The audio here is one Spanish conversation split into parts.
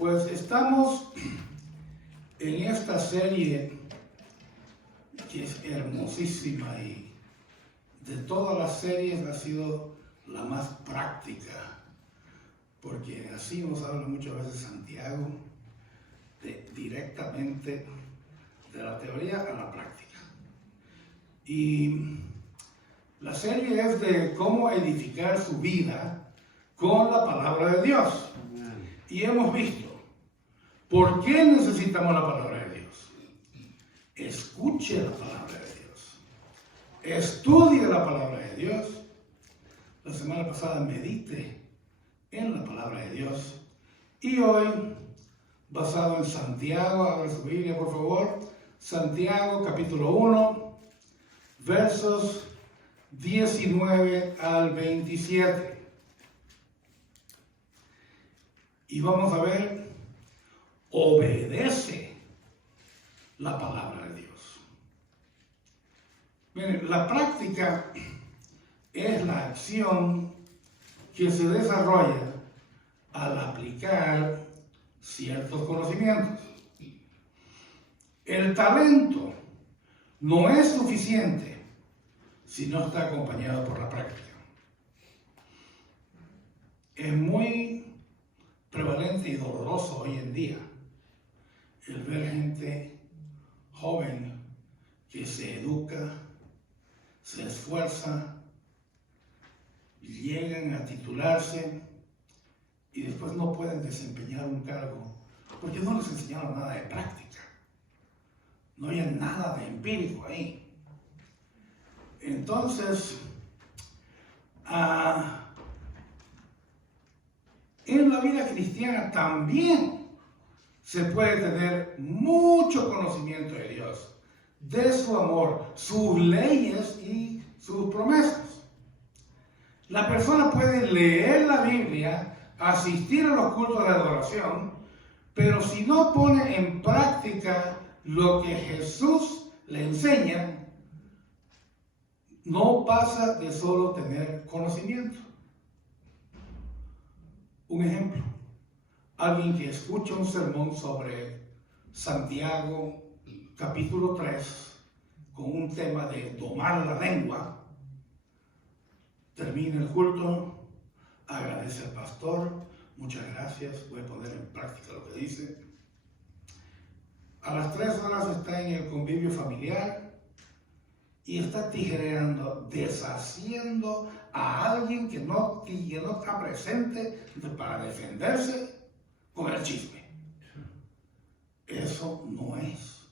Pues estamos en esta serie que es hermosísima y de todas las series ha sido la más práctica, porque así nos habla muchas veces Santiago directamente de la teoría a la práctica. Y la serie es de cómo edificar su vida con la palabra de Dios. Y hemos visto por qué necesitamos la palabra de Dios. Escuche la palabra de Dios. Estudie la palabra de Dios. La semana pasada medite en la palabra de Dios. Y hoy, basado en Santiago, abra su Biblia por favor. Santiago capítulo 1, versos 19 al 27. Y vamos a ver, obedece la palabra de Dios. Miren, la práctica es la acción que se desarrolla al aplicar ciertos conocimientos. El talento no es suficiente si no está acompañado por la práctica. Es muy prevalente y doloroso hoy en día el ver gente joven que se educa, se esfuerza, llegan a titularse y después no pueden desempeñar un cargo porque no les enseñaron nada de práctica, no hay nada de empírico ahí. Entonces, en la vida cristiana también se puede tener mucho conocimiento de Dios, de su amor, sus leyes y sus promesas. La persona puede leer la Biblia, asistir a los cultos de adoración, pero si no pone en práctica lo que Jesús le enseña, no pasa de solo tener conocimiento. Un ejemplo, alguien que escucha un sermón sobre Santiago, capítulo 3, con un tema de domar la lengua, termina el culto, agradece al pastor, muchas gracias, voy a poner en práctica lo que dice. A las 3 horas está en el convivio familiar y está tijereando, deshaciendo a alguien que no está presente para defenderse con el chisme. Eso no es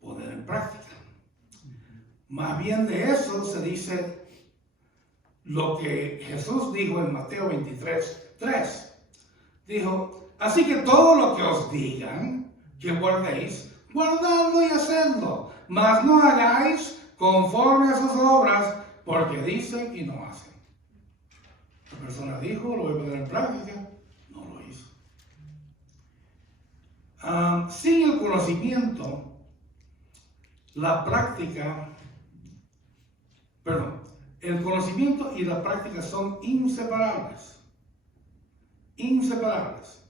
poner en práctica. Más bien de eso se dice lo que Jesús dijo en Mateo 23:3. Dijo, así que todo lo que os digan que guardéis, guardadlo y hacedlo, mas no hagáis conforme a sus obras, porque dicen y no hacen. La persona dijo, lo voy a poner en práctica, no lo hizo. Sin el conocimiento, el conocimiento y la práctica son inseparables. Inseparables.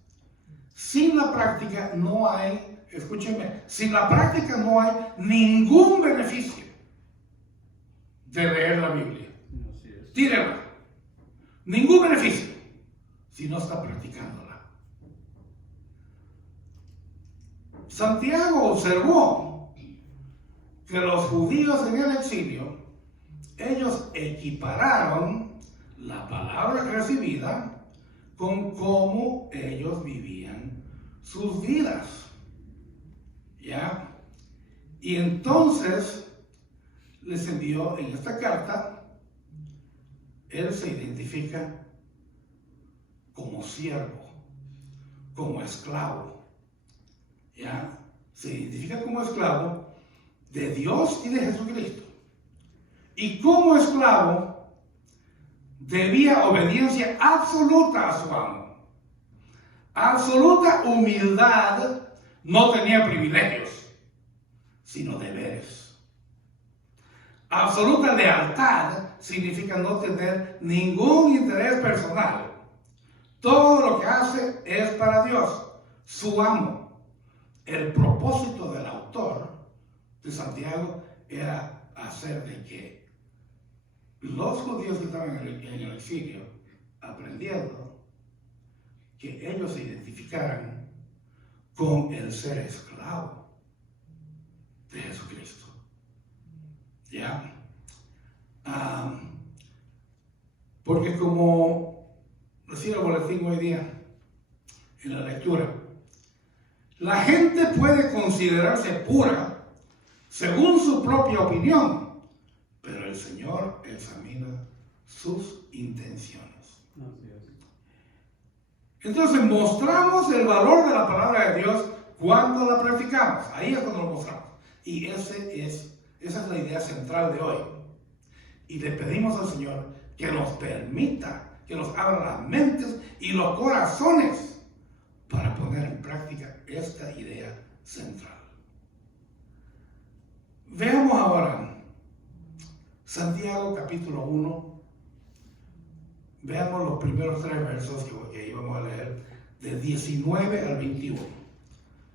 Sin la práctica no hay, escúchenme, sin la práctica no hay ningún beneficio de leer la Biblia. Tírela. Ningún beneficio si no está practicándola. Santiago observó que los judíos en el exilio, ellos equipararon la palabra recibida con cómo ellos vivían sus vidas. ¿Ya? Y entonces les envió en esta carta, él se identifica como siervo, como esclavo. ¿Ya? Se identifica como esclavo de Dios y de Jesucristo. Y como esclavo debía obediencia absoluta a su amo. Absoluta humildad, no tenía privilegios, sino deberes. Absoluta lealtad significa no tener ningún interés personal. Todo lo que hace es para Dios. su amo. El propósito del autor de Santiago era hacer de que los judíos que estaban en el exilio, aprendiendo, que ellos se identificaran con el ser esclavo de Jesucristo. ¿Ya? Porque como decía el boletín hoy día en la lectura, la gente puede considerarse pura según su propia opinión, pero el Señor examina sus intenciones. Entonces mostramos el valor de la palabra de Dios cuando la practicamos. Ahí es cuando lo mostramos. Y esa es la idea central de hoy. Y le pedimos al Señor que nos permita, que nos abra las mentes y los corazones para poner en práctica esta idea central. Veamos ahora Santiago capítulo 1. Veamos los primeros 3 versos que íbamos a leer, de 19 al 21.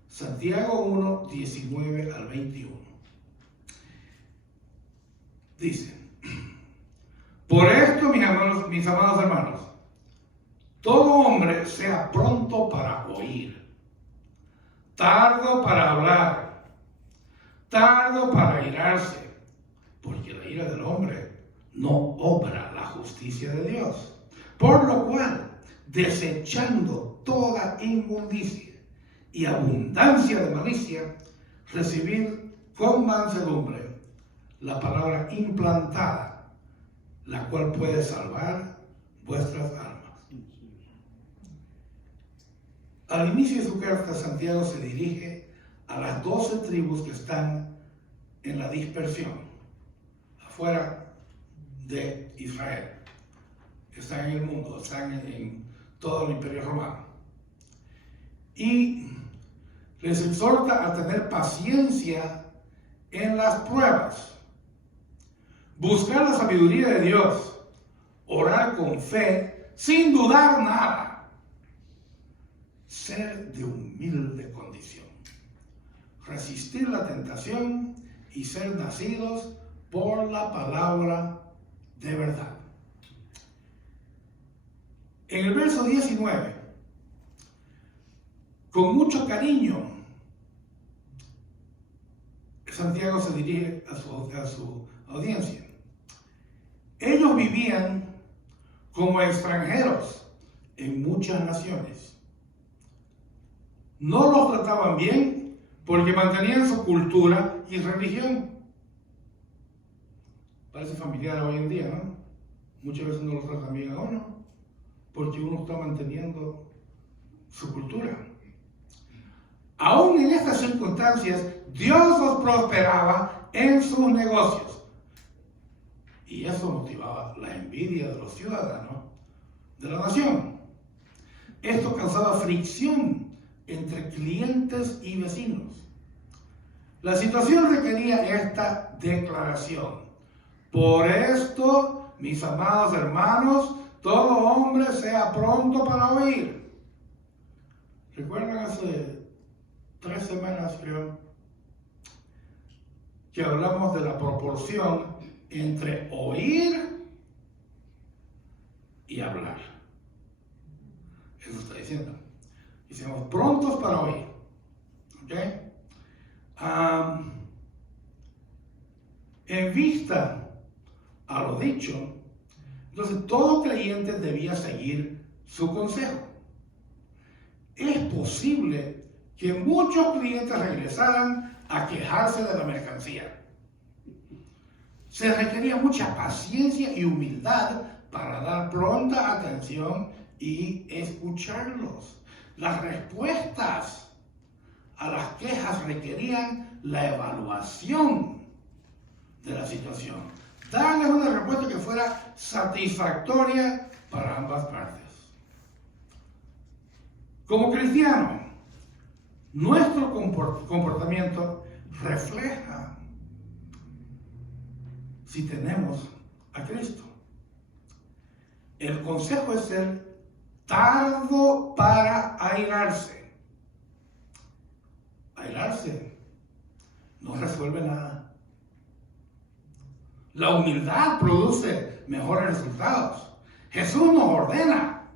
Santiago 1, 19 al 21. Dice: por esto, mis amados hermanos, todo hombre sea pronto para oír, tardo para hablar, tardo para airarse, porque la ira del hombre no obra la justicia de Dios. Por lo cual, desechando toda inmundicia y abundancia de malicia, recibid con mansedumbre la palabra implantada, la cual puede salvar vuestras almas. Al inicio de su carta, Santiago se dirige a las 12 tribus que están en la dispersión, afuera de Israel. Están en el mundo, están en todo el Imperio Romano. Y les exhorta a tener paciencia en las pruebas, buscar la sabiduría de Dios, orar con fe, sin dudar nada, ser de humilde condición, resistir la tentación y ser nacidos por la palabra de verdad. En el verso 19, con mucho cariño, Santiago se dirige a su audiencia. Ellos vivían como extranjeros en muchas naciones. No los trataban bien porque mantenían su cultura y religión. Parece familiar hoy en día, ¿no? Muchas veces no los tratan bien a uno porque uno está manteniendo su cultura. Aún en estas circunstancias, Dios los prosperaba en sus negocios. Y eso motivaba la envidia de los ciudadanos de la nación. Esto causaba fricción entre clientes y vecinos. La situación requería esta declaración. Por esto, mis amados hermanos, todo hombre sea pronto para oír. ¿Recuerdan hace 3 semanas, creo, que hablamos de la proporción entre oír y hablar? Eso está diciendo. Y seamos prontos para oír. ¿Ok? En vista a lo dicho, entonces todo creyente debía seguir su consejo. Es posible que muchos clientes regresaran a quejarse de la mercancía. Se requería mucha paciencia y humildad para dar pronta atención y escucharlos. Las respuestas a las quejas requerían la evaluación de la situación. Darles una respuesta que fuera satisfactoria para ambas partes. Como cristianos, nuestro comportamiento refleja si tenemos a Cristo. El consejo es ser tardo para airarse. airarse no resuelve nada. La humildad produce mejores resultados. Jesús nos ordena: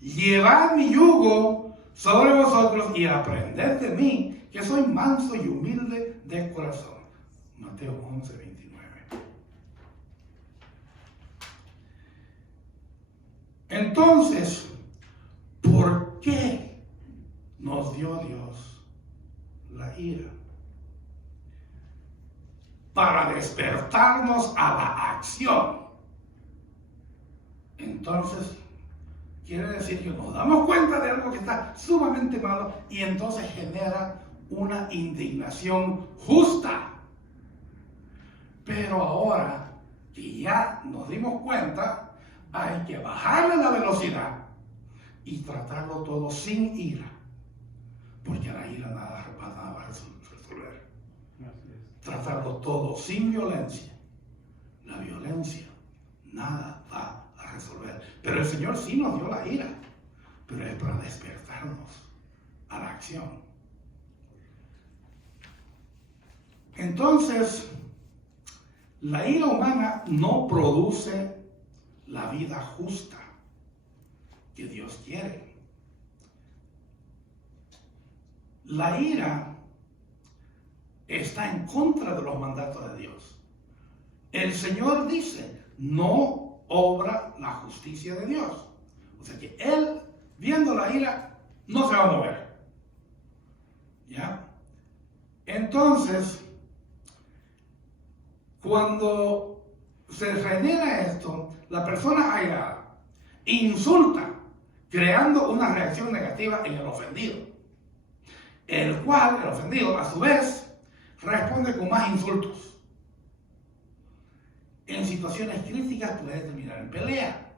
llevad mi yugo sobre vosotros y aprended de mí, que soy manso y humilde de corazón. Mateo 11:29. Entonces, ¿por qué nos dio Dios la ira? Para despertarnos a la acción. Entonces, quiere decir que nos damos cuenta de algo que está sumamente malo y entonces genera una indignación justa. Pero ahora que ya nos dimos cuenta, hay que bajarle la velocidad y tratarlo todo sin ira, porque la ira nada va a resolver. Tratarlo todo sin violencia. La violencia nada va a resolver. Pero el Señor sí nos dio la ira, pero es para despertarnos a la acción. Entonces, la ira humana no produce la vida justa que Dios quiere. La ira está en contra de los mandatos de Dios. El Señor dice: no obra la justicia de Dios. O sea que Él, viendo la ira, no se va a mover. ¿Ya? Entonces, cuando se genera esto, la persona airada insulta, creando una reacción negativa en el ofendido, el cual, el ofendido, a su vez, responde con más insultos. En situaciones críticas puede terminar en pelea.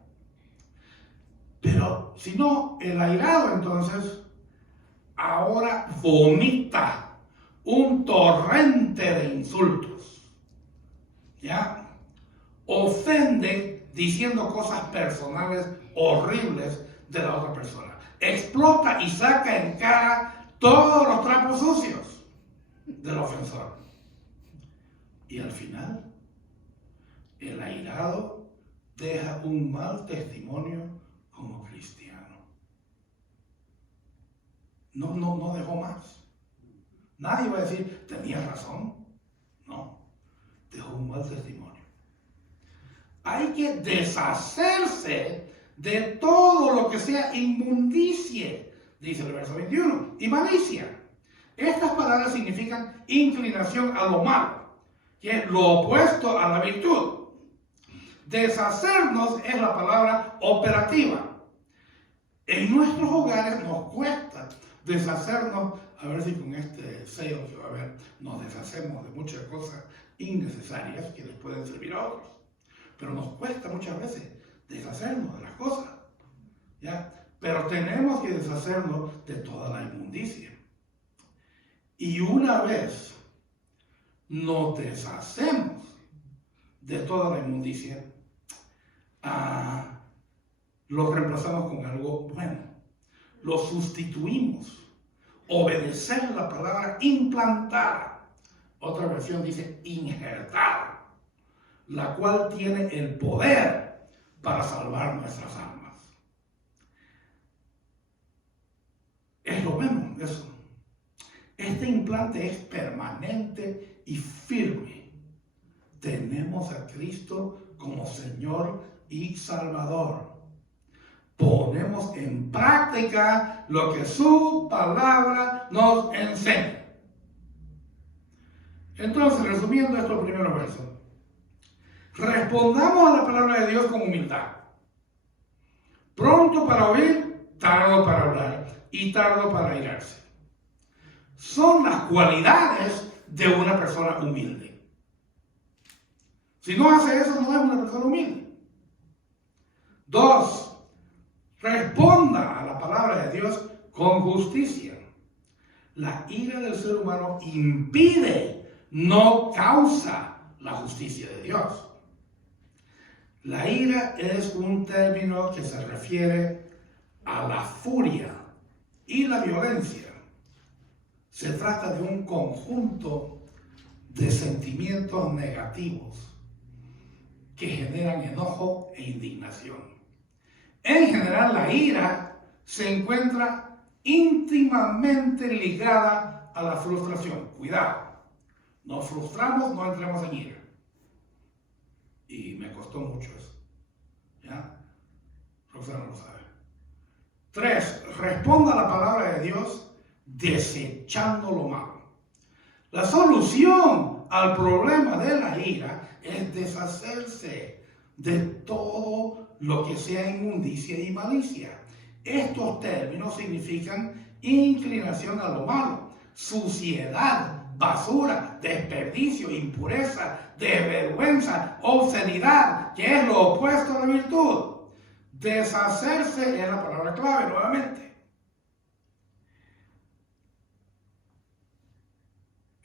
Pero si no, el airado entonces ahora vomita un torrente de insultos. ¿Ya? Ofende diciendo cosas personales horribles de la otra persona. Explota y saca en cara todos los trapos sucios del ofensor. Y al final, el airado deja un mal testimonio como cristiano. No dejó más. Nadie va a decir: tenía razón. No, dejó un mal testimonio. Hay que deshacerse de todo lo que sea inmundicie, dice el verso 21, y malicia. Estas palabras significan inclinación a lo malo, que es lo opuesto a la virtud. Deshacernos es la palabra operativa. En nuestros hogares nos cuesta deshacernos, a ver si con este sello que va a haber, nos deshacemos de muchas cosas innecesarias que les pueden servir a otros. Pero nos cuesta muchas veces deshacernos de las cosas, ¿ya? Pero tenemos que deshacernos de toda la inmundicia. Y una vez nos deshacemos de toda la inmundicia, lo reemplazamos con algo bueno. Lo sustituimos. Obedecer la palabra implantada. Otra versión dice injertada, la cual tiene el poder para salvar nuestras almas. Es lo bueno eso. Este implante es permanente y firme. Tenemos a Cristo como Señor y Salvador. Ponemos en práctica lo que su palabra nos enseña. Entonces, resumiendo estos primeros versos, respondamos a la palabra de Dios con humildad. Pronto para oír, tardo para hablar y tardo para airarse. Son las cualidades de una persona humilde. Si no hace eso, no es una persona humilde. 2. Responda a la palabra de Dios con justicia. La ira del ser humano impide, no causa la justicia de Dios. La ira es un término que se refiere a la furia y la violencia. Se trata de un conjunto de sentimientos negativos que generan enojo e indignación. En general, la ira se encuentra íntimamente ligada a la frustración. Cuidado, nos frustramos, no entremos en ira. Y me costó mucho eso. ¿Ya? Roxana lo sabe. 3. Responda a la palabra de Dios desechando lo malo. La solución al problema de la ira es deshacerse de todo lo que sea inmundicia y malicia. Estos términos significan inclinación a lo malo, suciedad, basura, desperdicio, impureza, desvergüenza, obscenidad, que es lo opuesto a la virtud. Deshacerse es la palabra clave nuevamente.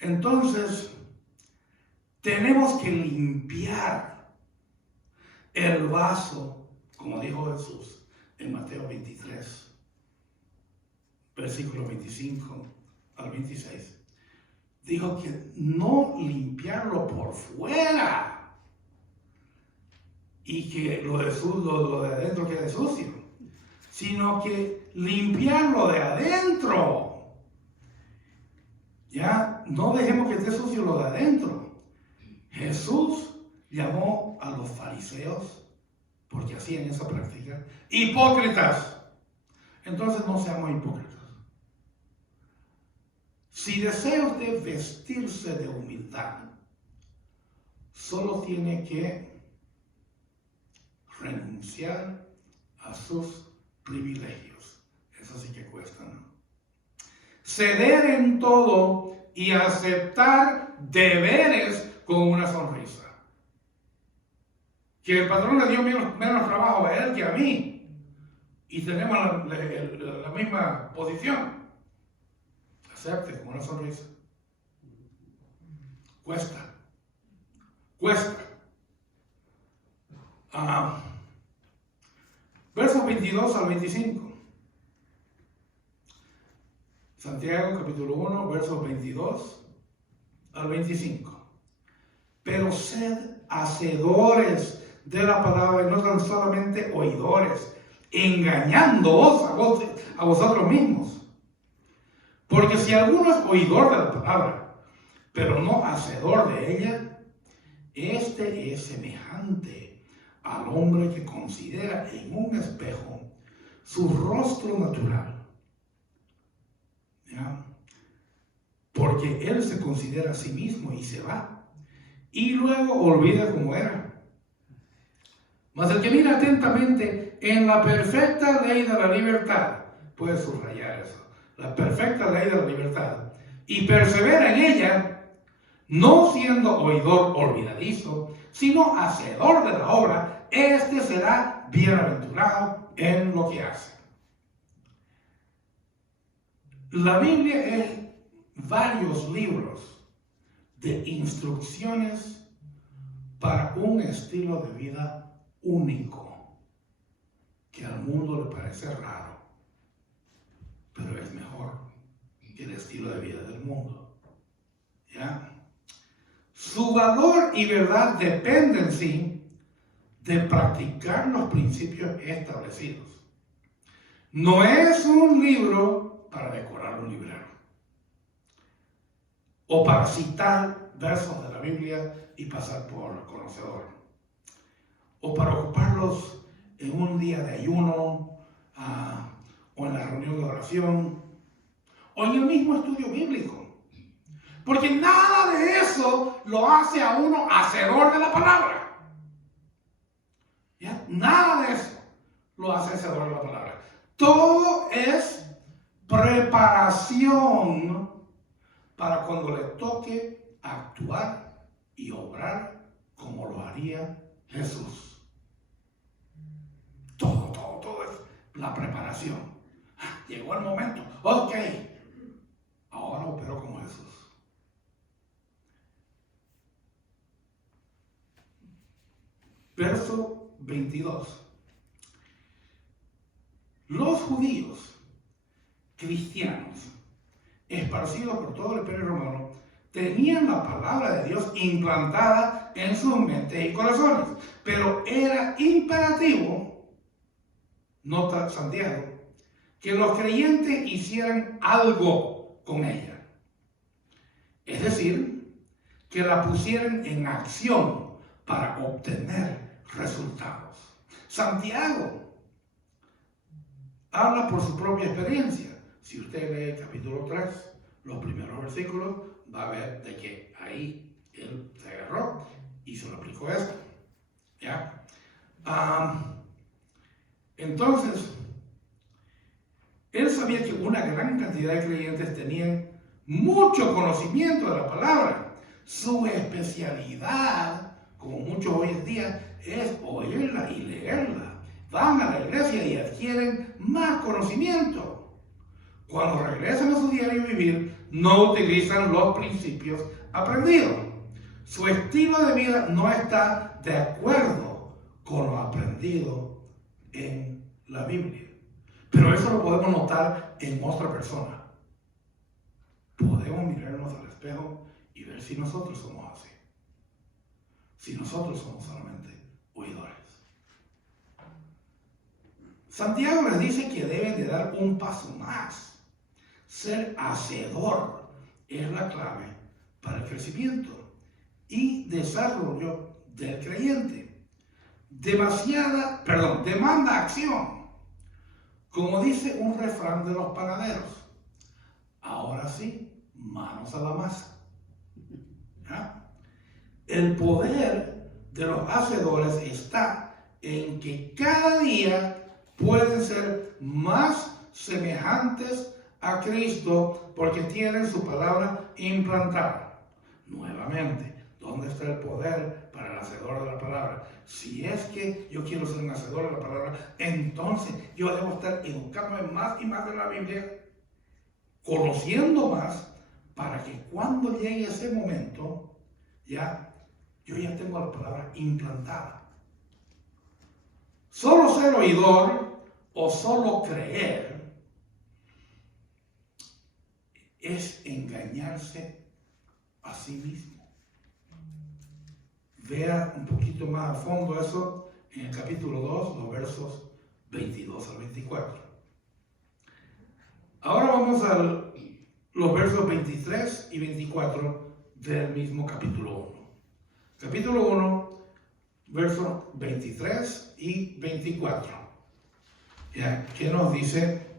Entonces, tenemos que limpiar el vaso, como dijo Jesús en Mateo 23, versículos 25 al 26. Dijo que no limpiarlo por fuera y que lo de adentro quede sucio, sino que limpiarlo de adentro. Ya no dejemos que esté sucio lo de adentro. Jesús llamó a los fariseos, porque hacían esa práctica, hipócritas. Entonces no seamos hipócritas. Si desea usted vestirse de humildad, solo tiene que renunciar a sus privilegios. Eso sí que cuesta, ¿no? Ceder en todo y aceptar deberes con una sonrisa. Que el patrón le dio menos trabajo a él que a mí. Y tenemos la misma posición. Acepte con una sonrisa. Cuesta. Versos 22 al 25. Santiago capítulo 1, versos 22 al 25. Pero sed hacedores de la palabra y no tan solamente oidores, engañándoos a vosotros mismos. Porque si alguno es oidor de la palabra, pero no hacedor de ella, este es semejante al hombre que considera en un espejo su rostro natural. ¿Ya? Porque él se considera a sí mismo y se va, y luego olvida cómo era. Mas el que mira atentamente en la perfecta ley de la libertad, puede subrayar eso, la perfecta ley de la libertad, y persevera en ella, no siendo oidor olvidadizo, sino hacedor de la obra, este será bienaventurado en lo que hace. La Biblia es varios libros de instrucciones para un estilo de vida único, que al mundo le parece raro, pero es mejor que el estilo de vida del mundo. ¿Ya? Su valor y verdad dependen, sí, de practicar los principios establecidos. No es un libro para decorar un librero, o para citar versos de la Biblia y pasar por conocedor, o para ocuparlos en un día de ayuno, o en la reunión de oración, o en el mismo estudio bíblico. Porque nada de eso lo hace a uno hacedor de la palabra. ¿Ya? Nada de eso lo hace hacedor de la palabra. Todo es preparación para cuando le toque actuar y obrar como lo haría Jesús. Todo es la preparación. Llegó el momento. Ok, ahora opero como Jesús. Verso 22. Los judíos cristianos esparcidos por todo el Imperio Romano, tenían la palabra de Dios implantada en sus mentes y corazones. Pero era imperativo, nota Santiago, que los creyentes hicieran algo con ella. Es decir, que la pusieran en acción para obtener resultados. Santiago habla por su propia experiencia. Si usted lee el capítulo 3, los primeros versículos, va a ver de que ahí él se agarró y se lo aplicó esto. ¿Ya? Entonces, él sabía que una gran cantidad de creyentes tenían mucho conocimiento de la palabra. Su especialidad, como muchos hoy en día, es oírla y leerla. Van a la iglesia y adquieren más conocimiento. Cuando regresan a su diario vivir, no utilizan los principios aprendidos. Su estilo de vida no está de acuerdo con lo aprendido en la Biblia. Pero eso lo podemos notar en otra persona. Podemos mirarnos al espejo y ver si nosotros somos así. Si nosotros somos solamente oidores. Santiago les dice que deben de dar un paso más. Ser hacedor es la clave para el crecimiento y desarrollo del creyente. Demanda acción. Como dice un refrán de los panaderos, ahora sí, manos a la masa. ¿Ya? El poder de los hacedores está en que cada día pueden ser más semejantes a Cristo porque tienen su palabra implantada. Nuevamente, ¿dónde está el poder para el hacedor de la palabra? Si es que yo quiero ser un hacedor de la palabra, entonces yo debo estar educándome más y más de la Biblia, conociendo más, para que cuando llegue ese momento, yo ya tengo la palabra implantada. Solo ser oidor o solo creer es engañarse a sí mismo. Vea un poquito más a fondo eso en el capítulo 2, los versos 22 al 24. Ahora vamos a los versos 23 y 24 del mismo capítulo 1. Capítulo 1, versos 23 y 24. ¿Qué nos dice?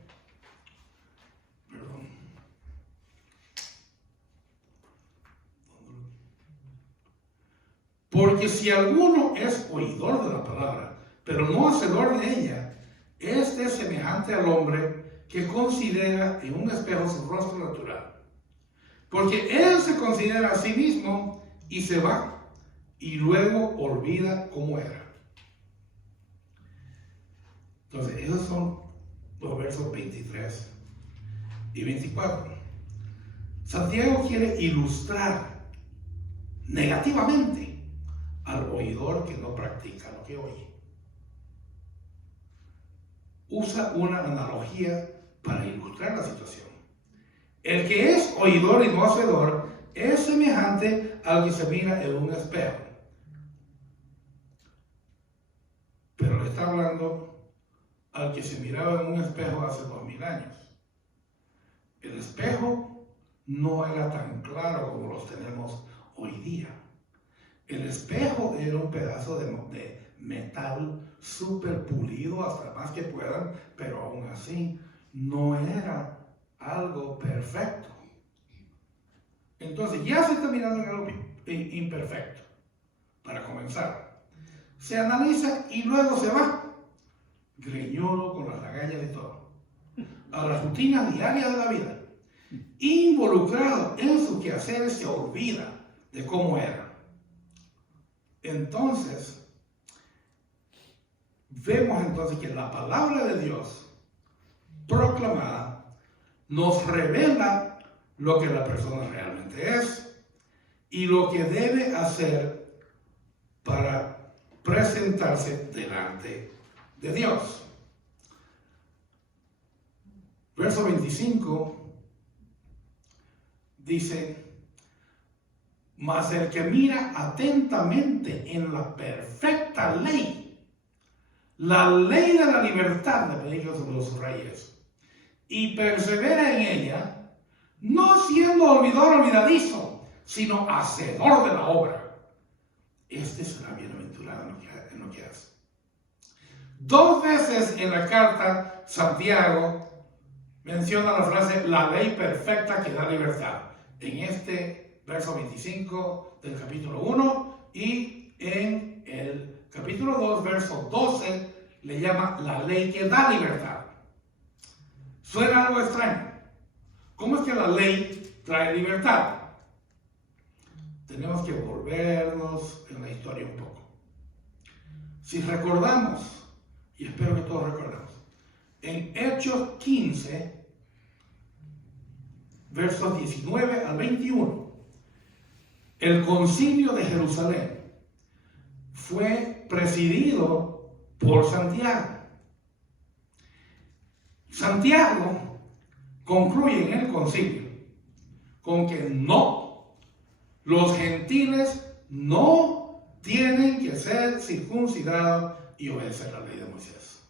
Porque si alguno es oidor de la palabra, pero no hacedor de ella, este es semejante al hombre que considera en un espejo su rostro natural. Porque él se considera a sí mismo y se va, y luego olvida cómo era. Entonces, esos son los versos 23 y 24. Santiago quiere ilustrar negativamente al oidor que no practica lo que oye. Usa una analogía para ilustrar la situación. El que es oidor y no hacedor es semejante al que se mira en un espejo. Pero le está hablando al que se miraba en un espejo hace 2000 años. El espejo no era tan claro como los tenemos hoy día. El espejo era un pedazo de metal súper pulido hasta más que puedan, pero aún así no era algo perfecto. Entonces ya se está mirando en algo imperfecto. Para comenzar, se analiza y luego se va, greñudo con las lagañas y todo, a las rutinas diarias de la vida. Involucrado en sus quehaceres se olvida de cómo era. Entonces, vemos entonces que la palabra de Dios proclamada nos revela lo que la persona realmente es y lo que debe hacer para presentarse delante de Dios. Verso 25 dice, mas el que mira atentamente en la perfecta ley, la ley de la libertad, le pedí sobre los reyes, y persevera en ella, no siendo olvidadizo, sino hacedor de la obra, este será bienaventurado en lo que hace. 2 veces en la carta, Santiago menciona la frase, la ley perfecta que da libertad. En este verso 25 del capítulo 1 y en el capítulo 2, verso 12, le llama la ley que da libertad. Suena algo extraño. ¿Cómo es que la ley trae libertad? Tenemos que volvernos en la historia un poco. Si recordamos, y espero que todos recordemos, en Hechos 15, versos 19 al 21, el concilio de Jerusalén fue presidido por Santiago. Santiago concluye en el concilio con que no, los gentiles no tienen que ser circuncidados y obedecer la ley de Moisés.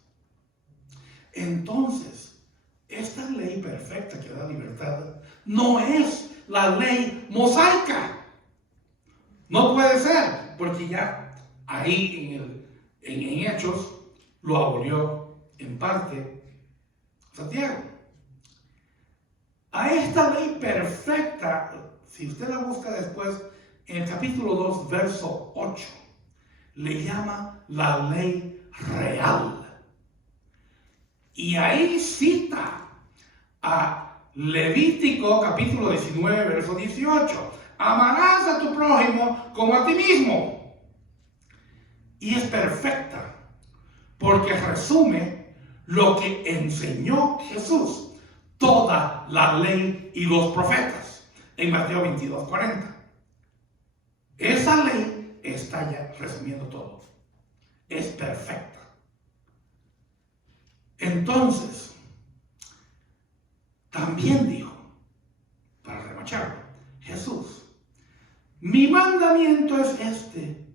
Entonces, esta ley perfecta que da libertad no es la ley mosaica. No puede ser, porque ya ahí en Hechos lo abolió en parte Santiago. A esta ley perfecta, si usted la busca después, en el capítulo 2, verso 8, le llama la ley real. Y ahí cita a Levítico, capítulo 19, verso 18. Amarás a tu prójimo como a ti mismo. Y es perfecta, porque resume lo que enseñó Jesús, toda la ley y los profetas, en Mateo 22, 40. Esa ley está ya resumiendo todo. Es perfecta. Entonces, también dijo, para remacharlo, Jesús, mi mandamiento es este.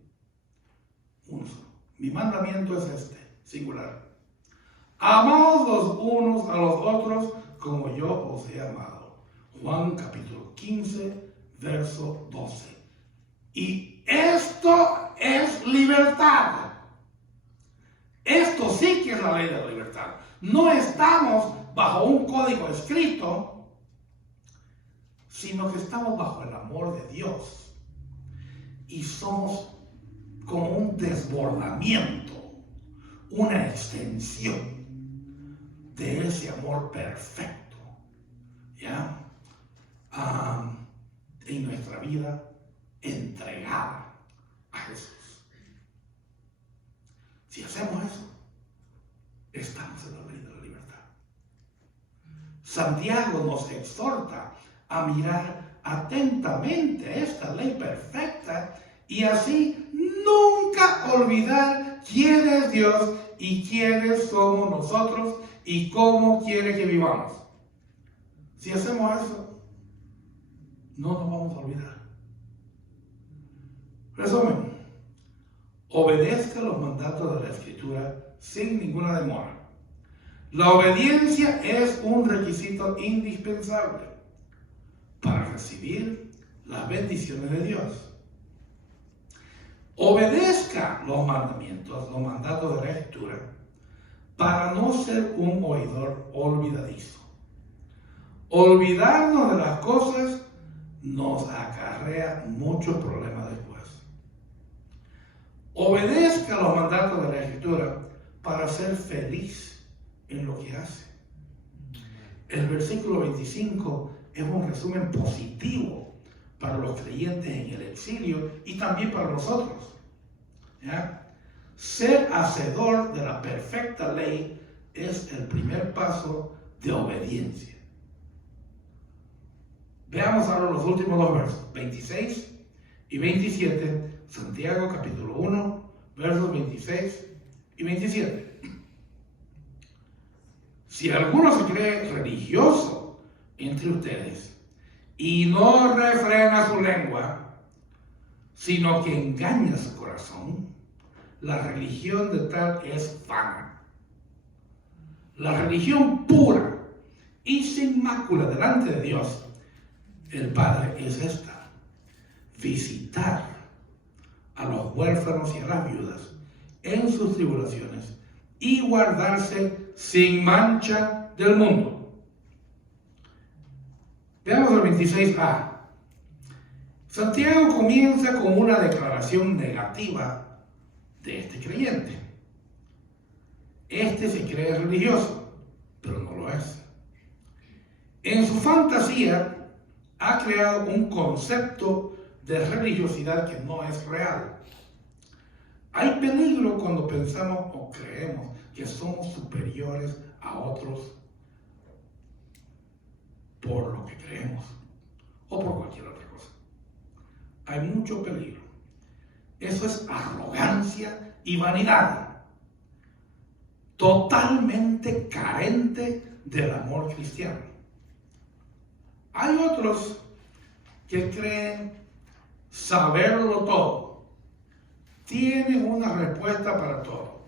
Mi mandamiento es este, singular. Amaos los unos a los otros como yo os he amado. Juan capítulo 15, verso 12. Y esto es libertad. Esto sí que es la ley de la libertad. No estamos bajo un código escrito, sino que estamos bajo el amor de Dios. Y somos como un desbordamiento, una extensión de ese amor perfecto, ¿ya? En nuestra vida entregada a Jesús. Si hacemos eso, estamos en la ley de la libertad. Santiago nos exhorta a mirar atentamente esta ley perfecta y así nunca olvidar quién es Dios y quiénes somos nosotros y cómo quiere que vivamos. Si hacemos eso, no nos vamos a olvidar. Resumen, obedezca los mandatos de la Escritura sin ninguna demora. La obediencia es un requisito indispensable para recibir las bendiciones de Dios. Obedezca los mandamientos, los mandatos de la Escritura, para no ser un oidor olvidadizo. Olvidarnos de las cosas nos acarrea muchos problemas después. Obedezca los mandatos de la Escritura para ser feliz en lo que hace. El versículo 25 es un resumen positivo para los creyentes en el exilio y también para nosotros. ¿Ya? Ser hacedor de la perfecta ley es el primer paso de obediencia. Veamos ahora los últimos dos versos, 26 y 27, Santiago capítulo 1, versos 26 y 27. Si alguno se cree religioso entre ustedes y no refrena su lengua, sino que engaña su corazón, la religión de tal es vana. La religión pura y sin mácula delante de Dios, el Padre, es esta: visitar a los huérfanos y a las viudas en sus tribulaciones y guardarse sin mancha del mundo. Veamos el 26a. Santiago comienza con una declaración negativa de este creyente. Este se cree religioso, pero no lo es. En su fantasía ha creado un concepto de religiosidad que no es real. Hay peligro cuando pensamos o creemos que somos superiores a otros por lo que creemos o por cualquier otra cosa. Hay mucho peligro. Eso es arrogancia y vanidad, totalmente carente del amor cristiano. Hay otros que creen saberlo todo, tienen una respuesta para todo,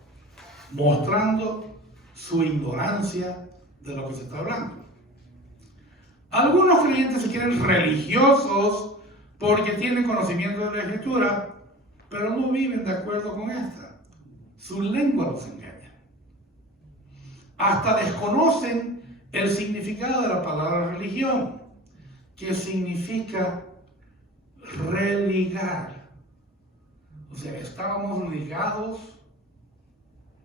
mostrando su ignorancia de lo que se está hablando. Algunos creyentes se quieren religiosos porque tienen conocimiento de la Escritura, pero no viven de acuerdo con esta. Su lengua los engaña. Hasta desconocen el significado de la palabra religión, que significa religar. O sea, estábamos ligados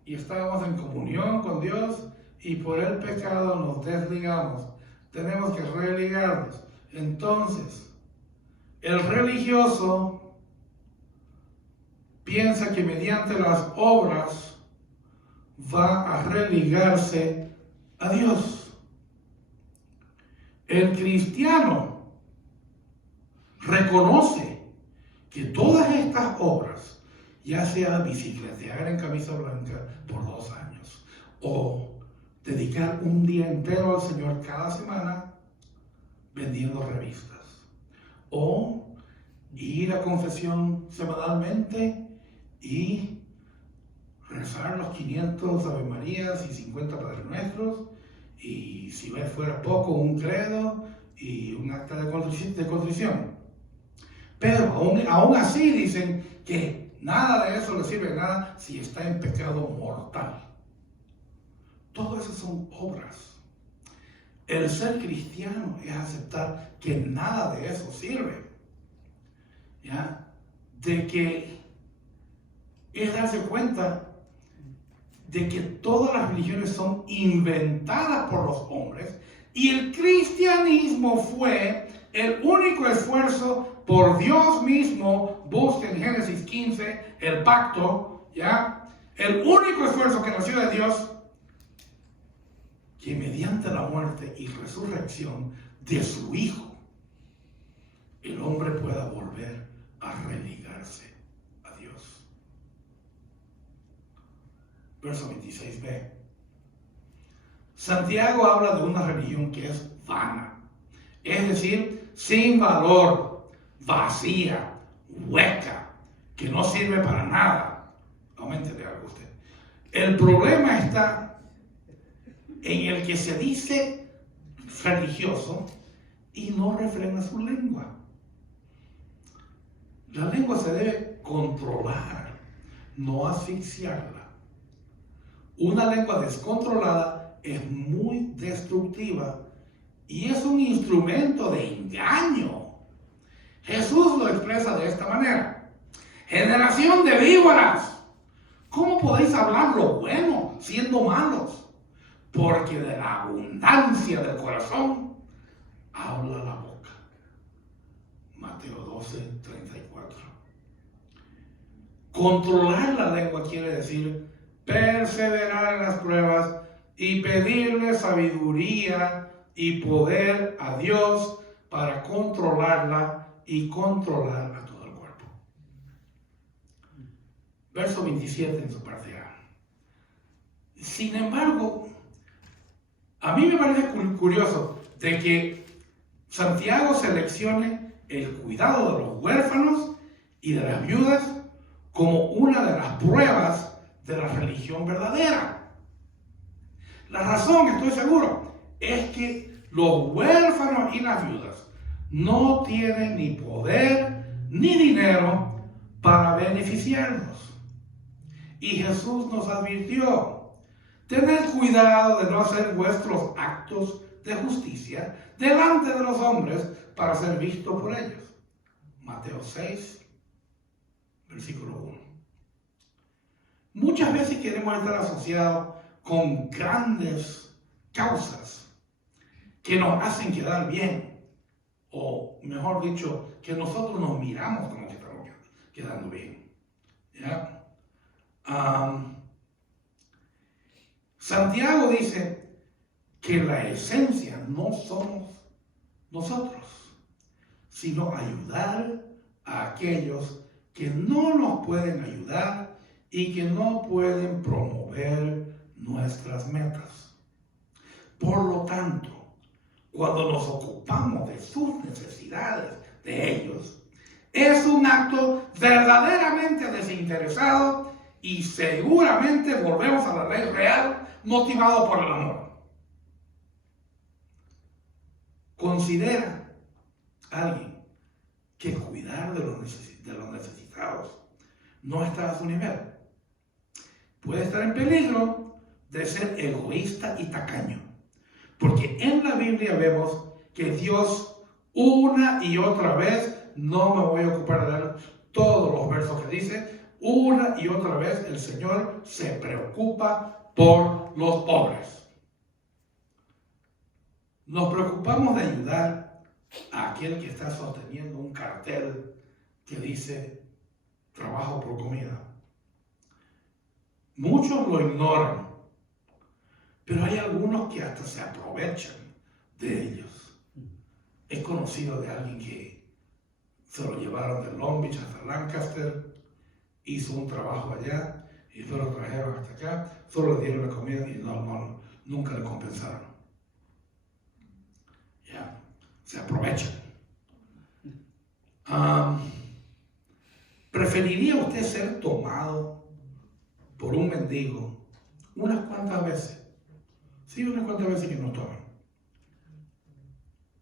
y estábamos en comunión con Dios, y por el pecado nos desligamos. Tenemos que religarnos. Entonces, el religioso piensa que mediante las obras va a religarse a Dios. El cristiano reconoce que todas estas obras, ya sea bicicletear en camisa blanca por 2 años, o dedicar un día entero al Señor cada semana vendiendo revistas, o ir a confesión semanalmente y rezar los 500 Ave Marías y 50 Padres Nuestros, y si fuera poco, un credo y un acta de contrición. Pero aún así dicen que nada de eso le sirve de nada si está en pecado mortal. Todo eso son obras. El ser cristiano es aceptar que nada de eso sirve. ¿Ya? De que es darse cuenta de que todas las religiones son inventadas por los hombres, y el cristianismo fue el único esfuerzo por Dios mismo. Busca en Génesis 15 el pacto, ¿ya? El único esfuerzo que nació de Dios, que mediante la muerte y resurrección de su Hijo, el hombre pueda volver a religarse a Dios. Verso 26b. Santiago habla de una religión que es vana, es decir, sin valor, vacía, hueca, que no sirve para nada. Auméntele algo usted. El problema está en el que se dice religioso y no refrena su lengua. La lengua se debe controlar, no asfixiarla. Una lengua descontrolada es muy destructiva y es un instrumento de engaño. Jesús lo expresa de esta manera: generación de víboras, ¿cómo podéis hablar lo bueno siendo malos? Porque de la abundancia del corazón habla la boca. Mateo 12:34. Controlar la lengua quiere decir perseverar en las pruebas y pedirle sabiduría y poder a Dios para controlarla y controlar a todo el cuerpo. Verso 27 en su parte A. Sin embargo, a mí me parece curioso de que Santiago selecciona el cuidado de los huérfanos y de las viudas como una de las pruebas de la religión verdadera. La razón, estoy seguro, es que los huérfanos y las viudas no tienen ni poder ni dinero para beneficiarnos. Y Jesús nos advirtió: tened cuidado de no hacer vuestros actos de justicia delante de los hombres para ser visto por ellos. Mateo 6, versículo 1. Muchas veces queremos estar asociados con grandes causas que nos hacen quedar bien, o mejor dicho, que nosotros nos miramos como que estamos quedando bien. ¿Ya? Santiago dice que la esencia no somos nosotros, sino ayudar a aquellos que no nos pueden ayudar y que no pueden promover nuestras metas. Por lo tanto, cuando nos ocupamos de sus necesidades, de ellos, es un acto verdaderamente desinteresado y seguramente volvemos a la ley real motivado por el amor. Considera alguien que cuidar de los necesitados no está a su nivel. Puede estar en peligro de ser egoísta y tacaño. Porque en la Biblia vemos que Dios una y otra vez, no me voy a ocupar de dar todos los versos que dice, una y otra vez el Señor se preocupa por los pobres. Nos preocupamos de ayudar a aquel que está sosteniendo un cartel que dice trabajo por comida. Muchos lo ignoran, pero hay algunos que hasta se aprovechan de ellos. He conocido de alguien que se lo llevaron de Long Beach hasta Lancaster, hizo un trabajo allá y se lo trajeron hasta acá, solo le dieron la comida y nunca le compensaron. Ya, se aprovechan. ¿Preferiría usted ser tomado por un mendigo unas cuantas veces? Sí, unas cuantas veces que nos toman.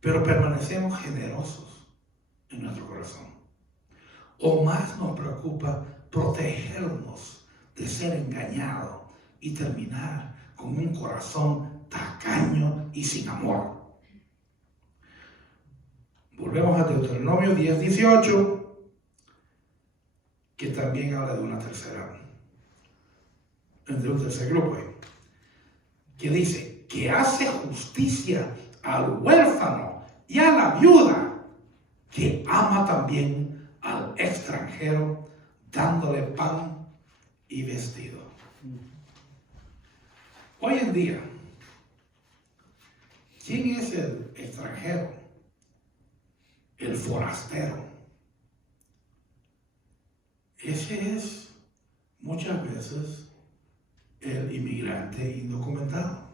Pero permanecemos generosos en nuestro corazón. O más nos preocupa protegernos de ser engañados y terminar con un corazón tacaño y sin amor. Volvemos a Deuteronomio 10:18, que también habla de una tercera, de un tercer grupo, que dice que hace justicia al huérfano y a la viuda, que ama también al extranjero, dándole pan y vestido. Hoy en día, ¿quién es el extranjero? El forastero. Ese es muchas veces el inmigrante indocumentado.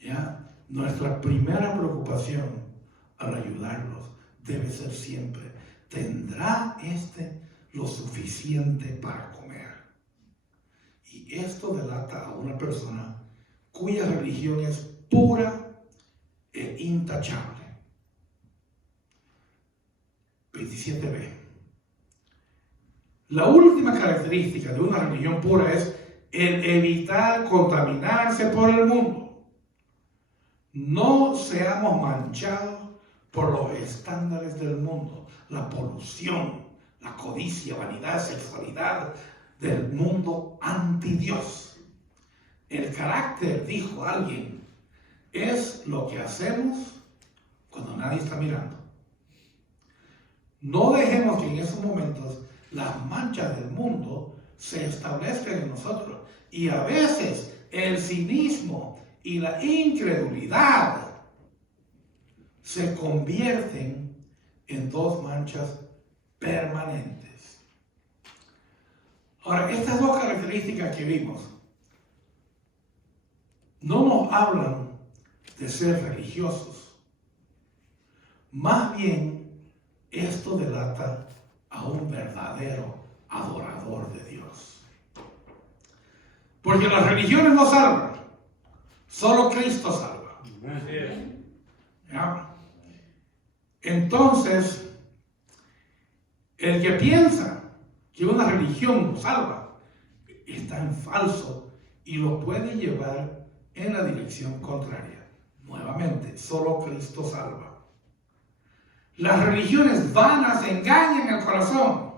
¿Ya? Nuestra primera preocupación al ayudarlos debe ser siempre: ¿tendrá lo suficiente para comer? Y esto delata a una persona cuya religión es pura e intachable. 27b. La última característica de una religión pura es el evitar contaminarse por el mundo. No seamos manchados por los estándares del mundo, la polución, la codicia, vanidad, sexualidad del mundo anti Dios. El carácter, dijo alguien, es lo que hacemos cuando nadie está mirando. No dejemos que en esos momentos las manchas del mundo se establezcan en nosotros. Y a veces el cinismo y la incredulidad se convierten en dos manchas permanentes. Ahora, estas dos características que vimos no nos hablan de ser religiosos, Más bien, esto delata a un verdadero adorador de Dios. Porque las religiones no salvan, solo Cristo salva. ¿Ya? Entonces, el que piensa que una religión nos salva está en falso y lo puede llevar en la dirección contraria. Nuevamente, solo Cristo salva. Las religiones vanas engañan el corazón.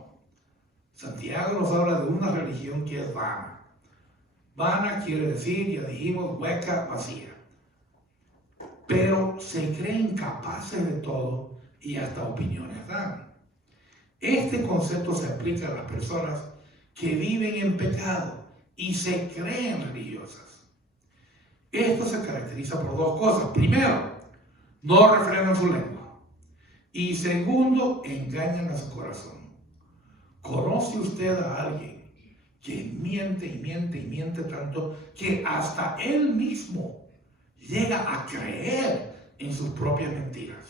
Santiago nos habla de una religión que es vana. Vana quiere decir, ya dijimos, hueca, vacía. Pero se creen capaces de todo y hasta opiniones dan. Este concepto se aplica a las personas que viven en pecado y se creen religiosas. Esto se caracteriza por dos cosas. Primero, no refrenan su lengua. Y segundo, engañan a su corazón. ¿Conoce usted a alguien que miente y miente y miente tanto que hasta él mismo llega a creer en sus propias mentiras?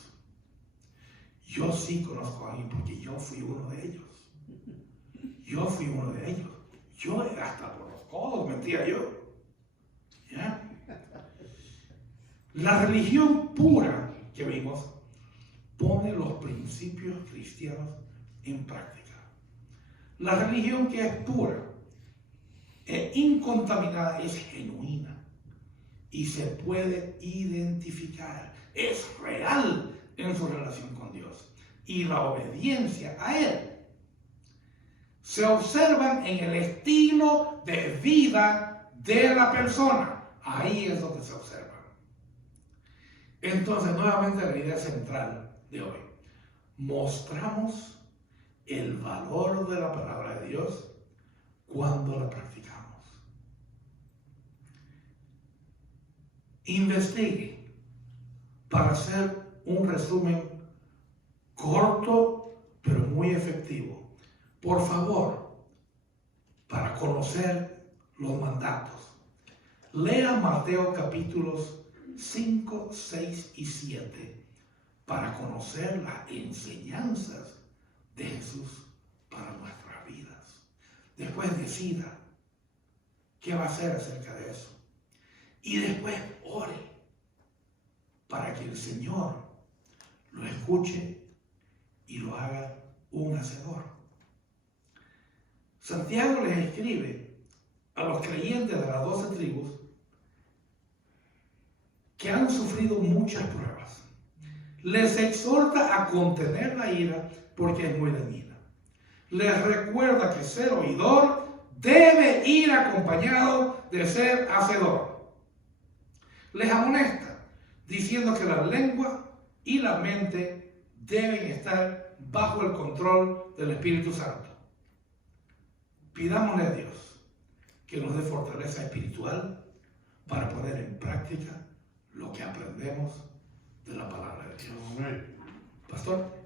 Yo sí conozco a alguien porque yo fui uno de ellos. Yo fui uno de ellos. Yo hasta por los codos mentía yo. ¿Ya? La religión pura que vimos pone los principios cristianos en práctica. La religión que es pura e incontaminada es genuina y se puede identificar, es real en su relación con Dios y la obediencia a Él. Se observan en el estilo de vida de la persona. Ahí es donde se observa. Entonces, nuevamente la idea central de hoy. Mostramos el valor de la palabra de Dios cuando la practicamos. Investigue para hacer un resumen corto pero muy efectivo. Por favor, para conocer los mandatos, lea Mateo capítulos 5, 6 y 7 para conocer las enseñanzas de Jesús para nuestras vidas. Después decida qué va a hacer acerca de eso. Y después ore para que el Señor lo escuche y lo haga un hacedor. Santiago les escribe a los creyentes de las 12 tribus que han sufrido muchas pruebas. Les exhorta a contener la ira porque es muy dañina. Les recuerda que ser oidor debe ir acompañado de ser hacedor. Les amonesta diciendo que la lengua y la mente deben estar bajo el control del Espíritu Santo. Pidámosle a Dios que nos dé fortaleza espiritual para poner en práctica lo que aprendemos de la palabra de Dios. Pastor.